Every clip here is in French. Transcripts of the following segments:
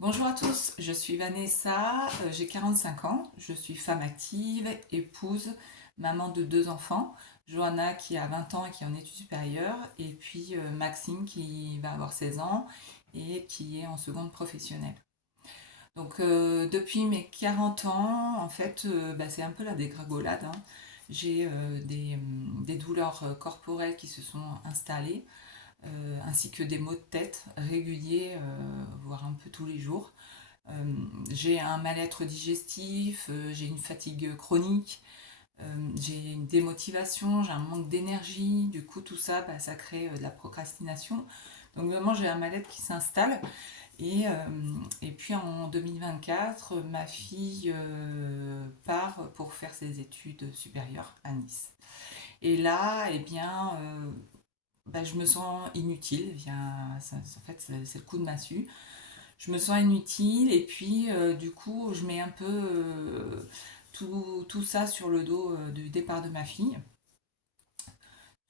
Bonjour à tous, je suis Vanessa, j'ai 45 ans, je suis femme active, épouse, maman de deux enfants, Johanna qui a 20 ans et qui est en études supérieures, et puis Maxime qui va avoir 16 ans et qui est en seconde professionnelle. Donc depuis mes 40 ans, en fait, c'est un peu la dégringolade, hein. J'ai des douleurs corporelles qui se sont installées, ainsi que des maux de tête réguliers, voire un peu tous les jours. Euh, j'ai un mal-être digestif, j'ai une fatigue chronique, j'ai une démotivation, j'ai un manque d'énergie. Du coup, tout ça, ça crée de la procrastination. Donc vraiment, j'ai un mal-être qui s'installe. Et puis en 2024, ma fille part pour faire ses études supérieures à Nice. Et là, eh bien, je me sens inutile. En fait, c'est le coup de massue. Je me sens inutile et puis du coup je mets un peu tout ça sur le dos du départ de ma fille.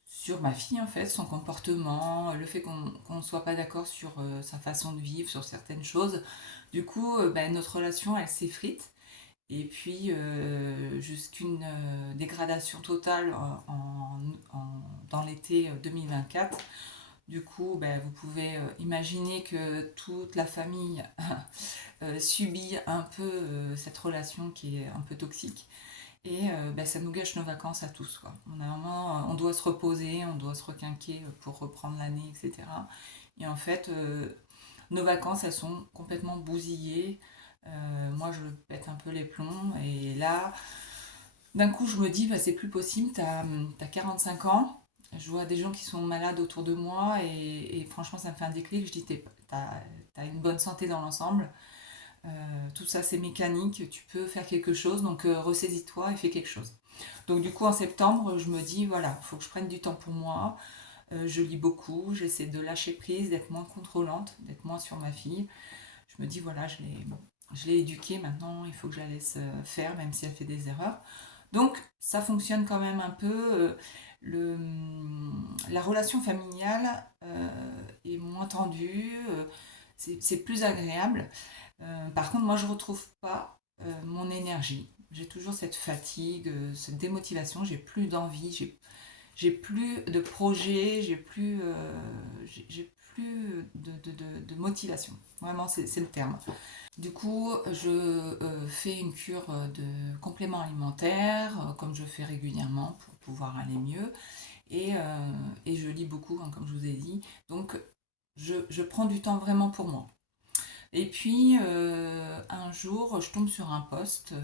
Sur ma fille en fait, son comportement, le fait qu'on ne soit pas d'accord sur sa façon de vivre, sur certaines choses. Du coup, notre relation elle s'effrite et puis jusqu'une dégradation totale dans l'été 2024. Du coup, vous pouvez imaginer que toute la famille subit un peu cette relation qui est un peu toxique. Et ça nous gâche nos vacances à tous, quoi. On doit se reposer, on doit se requinquer pour reprendre l'année, etc. Et en fait, nos vacances, elles sont complètement bousillées. Moi, je pète un peu les plombs. Et là, d'un coup, je me dis, c'est plus possible, t'as 45 ans. Je vois des gens qui sont malades autour de moi et franchement, ça me fait un déclic. Je dis, t'as une bonne santé dans l'ensemble. Tout ça, c'est mécanique. Tu peux faire quelque chose, donc ressaisis-toi et fais quelque chose. Donc du coup, en septembre, je me dis, voilà, il faut que je prenne du temps pour moi. Je lis beaucoup, j'essaie de lâcher prise, d'être moins contrôlante, d'être moins sur ma fille. Je me dis, voilà, je l'ai éduquée maintenant, il faut que je la laisse faire, même si elle fait des erreurs. Donc, ça fonctionne quand même un peu. La relation familiale est moins tendue, c'est plus agréable. Par contre, moi, je ne retrouve pas mon énergie. J'ai toujours cette fatigue, cette démotivation, j'ai plus d'envie, j'ai plus de projet, j'ai plus de motivation. Vraiment, c'est le terme. Du coup, je fais une cure de compléments alimentaires, comme je fais régulièrement pour pouvoir aller mieux. Et je lis beaucoup, hein, comme je vous ai dit. Donc, je prends du temps vraiment pour moi. Et puis, un jour, je tombe sur un post,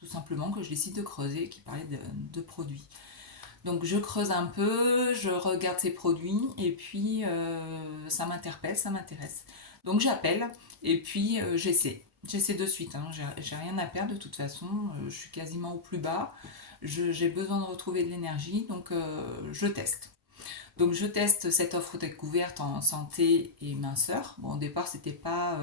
tout simplement, que je décide de creuser, qui parlait de produits. Donc, je creuse un peu, je regarde ces produits, et puis, ça m'interpelle, ça m'intéresse. Donc, j'appelle, et puis, j'essaie. J'essaie de suite, hein. J'ai rien à perdre de toute façon, je suis quasiment au plus bas. J'ai besoin de retrouver de l'énergie, donc je teste. Donc je teste cette offre découverte en santé et minceur. Bon, au départ, c'était pas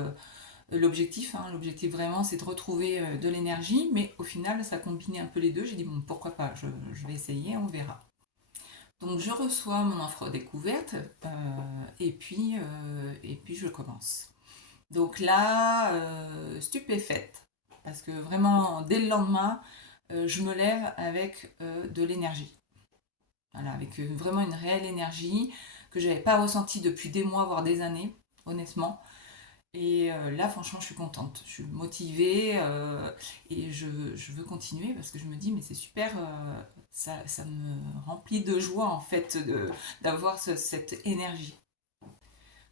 l'objectif, hein. L'objectif vraiment, c'est de retrouver de l'énergie, mais au final, ça combinait un peu les deux. J'ai dit, bon, pourquoi pas, je vais essayer, on verra. Donc je reçois mon offre découverte et puis je commence. Donc là, stupéfaite, parce que vraiment, dès le lendemain, je me lève avec de l'énergie. Voilà, avec vraiment une réelle énergie que je n'avais pas ressentie depuis des mois, voire des années, honnêtement. Et là, franchement, je suis contente, je suis motivée et je veux continuer parce que je me dis, mais c'est super, ça me remplit de joie en fait d'avoir cette énergie.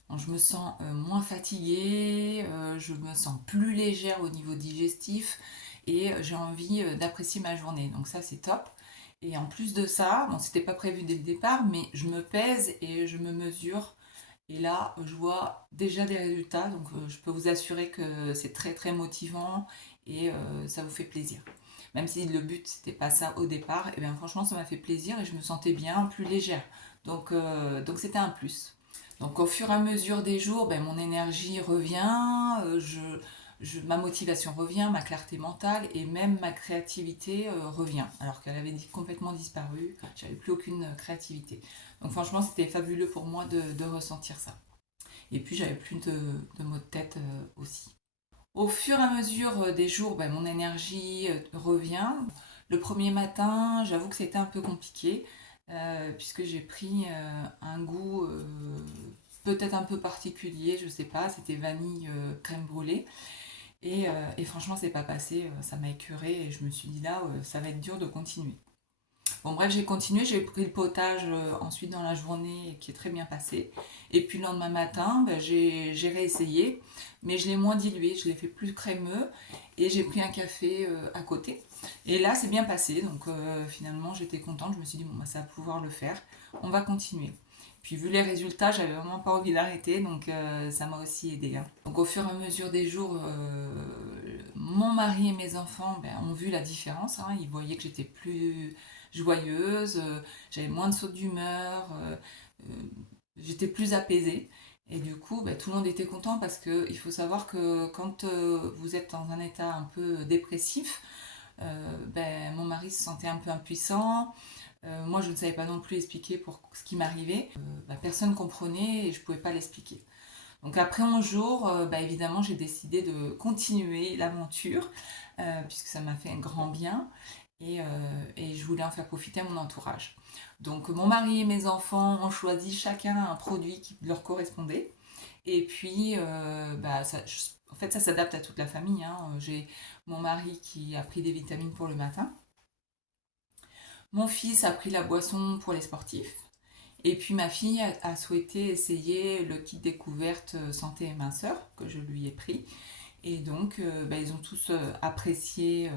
Donc, je me sens moins fatiguée, je me sens plus légère au niveau digestif et j'ai envie d'apprécier ma journée. Donc ça, c'est top. Et en plus de ça, bon, c'était pas prévu dès le départ, mais je me pèse et je me mesure. Et là, je vois déjà des résultats, donc je peux vous assurer que c'est très très motivant et ça vous fait plaisir. Même si le but c'était pas ça au départ, et bien franchement ça m'a fait plaisir et je me sentais bien plus légère. Donc c'était un plus. Donc au fur et à mesure des jours, mon énergie revient, ma motivation revient, ma clarté mentale et même ma créativité revient. Alors qu'elle avait complètement disparu, j'avais plus aucune créativité. Donc franchement, c'était fabuleux pour moi de ressentir ça. Et puis j'avais plus de maux de tête aussi. Au fur et à mesure des jours, ben, mon énergie revient. Le premier matin, j'avoue que c'était un peu compliqué, puisque j'ai pris un goût peut-être un peu particulier, je sais pas, c'était vanille crème brûlée. Et franchement, c'est pas passé, ça m'a écœurée et je me suis dit là, ça va être dur de continuer. Bon, bref, j'ai continué, j'ai pris le potage ensuite dans la journée qui est très bien passé. Et puis le lendemain matin, ben, j'ai réessayé, mais je l'ai moins dilué, je l'ai fait plus crémeux et j'ai pris un café à côté. Et là, c'est bien passé, donc finalement, j'étais contente, je me suis dit, bon, bah, ça va pouvoir le faire, on va continuer. Puis vu les résultats, j'avais vraiment pas envie d'arrêter, donc ça m'a aussi aidé, hein. Donc au fur et à mesure des jours, mon mari et mes enfants ben, ont vu la différence, hein. Ils voyaient que j'étais plus joyeuse, j'avais moins de sautes d'humeur, euh, j'étais plus apaisée. Et du coup, ben, tout le monde était content parce qu'il faut savoir que quand vous êtes dans un état un peu dépressif, ben, mon mari se sentait un peu impuissant. Moi, je ne savais pas non plus expliquer pour ce qui m'arrivait. Ben, personne ne comprenait et je ne pouvais pas l'expliquer. Donc après 11 jours, bah, évidemment, j'ai décidé de continuer l'aventure, puisque ça m'a fait un grand bien, et je voulais en faire profiter à mon entourage. Donc mon mari et mes enfants ont choisi chacun un produit qui leur correspondait, et puis bah, en fait ça s'adapte à toute la famille, hein. J'ai mon mari qui a pris des vitamines pour le matin, mon fils a pris la boisson pour les sportifs, et puis ma fille a souhaité essayer le kit découverte santé et minceur que je lui ai pris. Et donc, bah, ils ont tous apprécié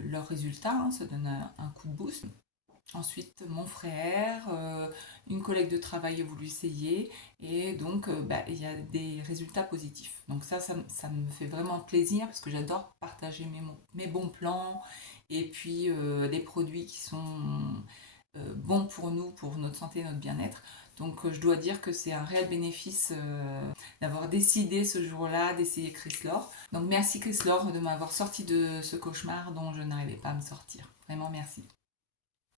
leurs résultats, hein, ça donne un coup de boost. Ensuite, mon frère, une collègue de travail a voulu essayer, et donc bah, il y a des résultats positifs. Donc ça me fait vraiment plaisir parce que j'adore partager mes bons plans et puis les produits qui sont bons pour nous, pour notre santé et notre bien-être. Donc je dois dire que c'est un réel bénéfice d'avoir décidé ce jour-là d'essayer Chryslor. Donc merci Chryslor de m'avoir sorti de ce cauchemar dont je n'arrivais pas à me sortir. Vraiment merci.